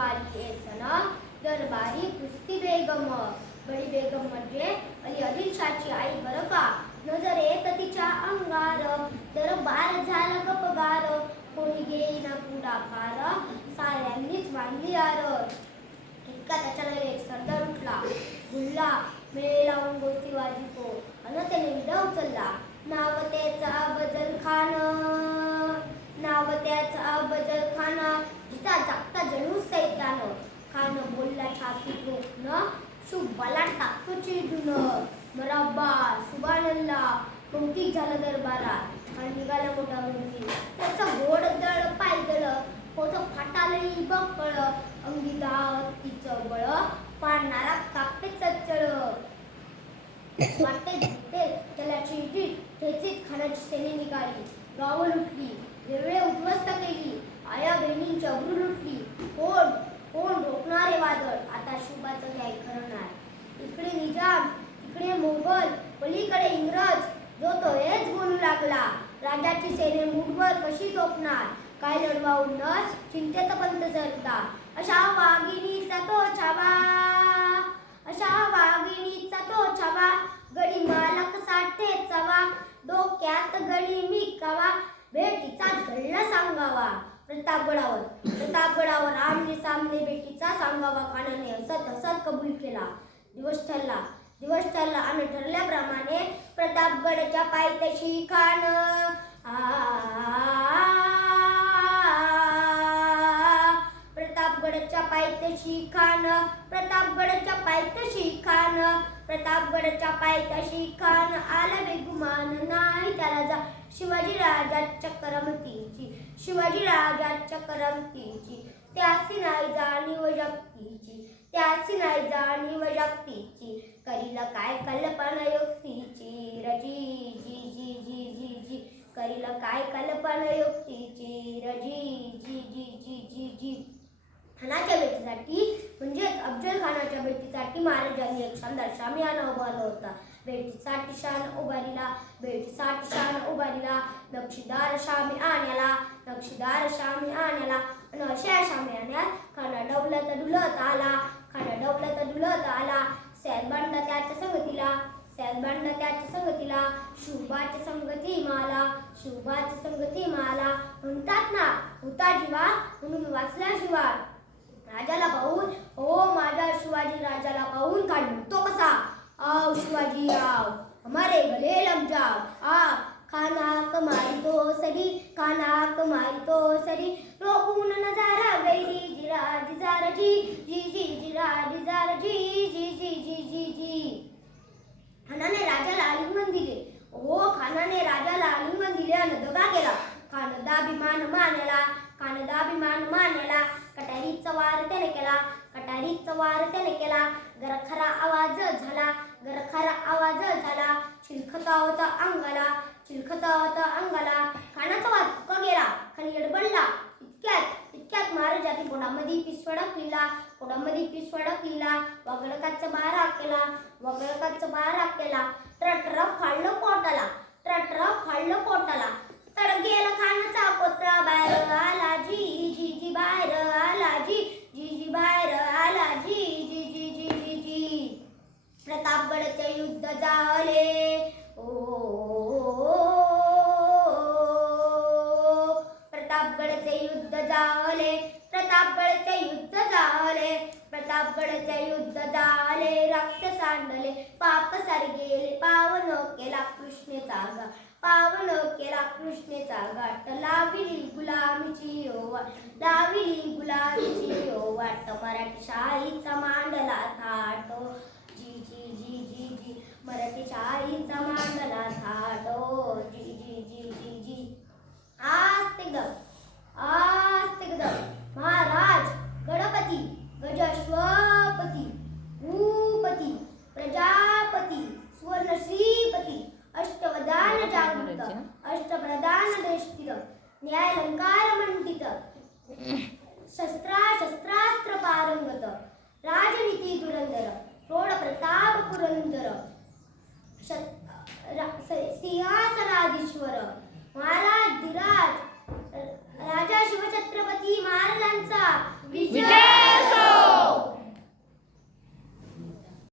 मालिकेसन दरबारी कुस्ती बेगम बडी बेगम म्हणजे अली आदिलशाहची आई बरं का? नजर येत तिच्या अंगार दरबार झाला गपगार कोणी घेईना पुढाकार? साऱ्यांनीच मानली आर इतका त्याच्याला एक सरदार उठला. गुल्ला मेळे लावून गोष्टी वाजितो अन त्याने विदा उचलला. नाव त्याचा बदल खान नाव त्याचा बदल खाना ठोकणं शुभाला टाकतो चिडून मराब्बा सुबानल्ला कौतिक झालं दरबारात आणि निघाला मोठा मुलगी. त्याचं गोड दळ पायदळ होतं फाटालही बकळ अंगी दात तिचं बळ पाडणारा कापे चचळ. वाटे धुते त्याला चिंटी ठेचीत खाण्याची सेने निघाली. गावं लुटली वेगळे उद्ध्वस्त केली. आया बहिणींच्या गुरु कोण कोण रोखणारे वादळ? आता शुभाचं न्याय करणार. इकडे निजाम इकडे मोगल पलीकडे इंग्रज जो तो हेच बोलू लागला. राजाची सेने मुठभर कशी झोपणार काय लढवाऊन चिंतेत पंत सरता. अशा वाघिणीचा तो छावा अशा वाघिणीचा तो छावा गडी मालक साठे चवा डोक्यात गडी मी कवा भेटीचा घडला सांगावा प्रतापगडावर प्रतापगडावर आमने सामने भेटीचा सांगावा कानाने. हसत हसत कबूल केला. दिवस ठरला दिवस ठरला आणि ठरल्याप्रमाणे प्रतापगडच्या पायथ्याशी खान. प्रतापगडच्या पायथ्याशी खान. प्रतापगडच्या पायथ्याशी खान. प्रतापगडच्या पायथ्याशी खान. आला बेगुमान नाही त्याला जा शिवाजी राजाच्या करमतीची शिवाजी राजाच्या करमतीची त्यासी नाही जाणीव जगतीची त्यासी नाही जाणीव जगतीची करील काय कल्पना युक्तीची रजी जी जी जी जी जी करील काय कल्पना युक्तीची रजी जी जी जी जी जी. हनाच्या भेटीसाठी म्हणजेच अफजल खानाच्या भेटीसाठी महाराजांनी एक शानदार शामियाना उभारला होता. भेटीसाठी शान उभारीला भेटीसाठी शान उभारीला नक्षीदार शामी आण्याला नक्षीदार शामी आण्याला आणि अशा शामियान्यात खाना डवलत डुलत आला खाना डवलत डुलत आला सॅलबांड त्याच्या संगतीला सॅलबांड त्याच्या संगतीला शुभाच्या संगती माला शुभाच्या संगती माला म्हणतात ना होता जीवा म्हणून वाचला शिवा राजाला पाहून हो पाहून तो कसा? आओ शिवाजी आओ. हमारे गले लग जाओ. आ खाना कमाई तो सरी खाना कमाई तो सरी. रोकून नजारा गैरी जिरा जिजार जी. जी जी जिरा जिजार जी. जी जी जी जी जी. हनाने राजा आलिंगन दिले ओ खानाने राजाला आलिंगन दिले आणि दगा केला खान दाभिमान मानला खान दाभिमान मानला कटारीचा वार त्याने केला कटारीचा वार त्याने केला. गरखरा आवाज झाला. गरखरा आवाज झाला. चिलखता होता अंगाला. चिलखता होता अंगाला. खानाचा वाद का गेला. खाली गडबडला इतक्यात इतक्यात महाराजाने कोणामध्ये पिसवडक लिहिला कोणामध्ये पिसवडक लिहिला वगळकाचा बारा केला. वगळकाचा बारा केला. प्रतापगडचे युद्ध आले रक्त सांडले पाप सारे गेले पावन केला कृष्णेचा गा पावन केला कृष्णेचा गाठ लाविली गुलामीची ओ वाट लाविली गुलामीची ओ वाट मराठी शाहीचा मांडला थाट. जी जी जी जी जी मराठी शाहीचा मांडला थाट. जी जी जी जी ಶಸ್ತ್ರಾಸ್ತ್ರ ಪಾರಂಗತ ರಾಜನೀತಿ ದುರಂದರ ರೋಡ ಪ್ರತಾಪ ಪುರಂದರ ಸಿಂಹಾಸನಾಧೀಶ್ವರ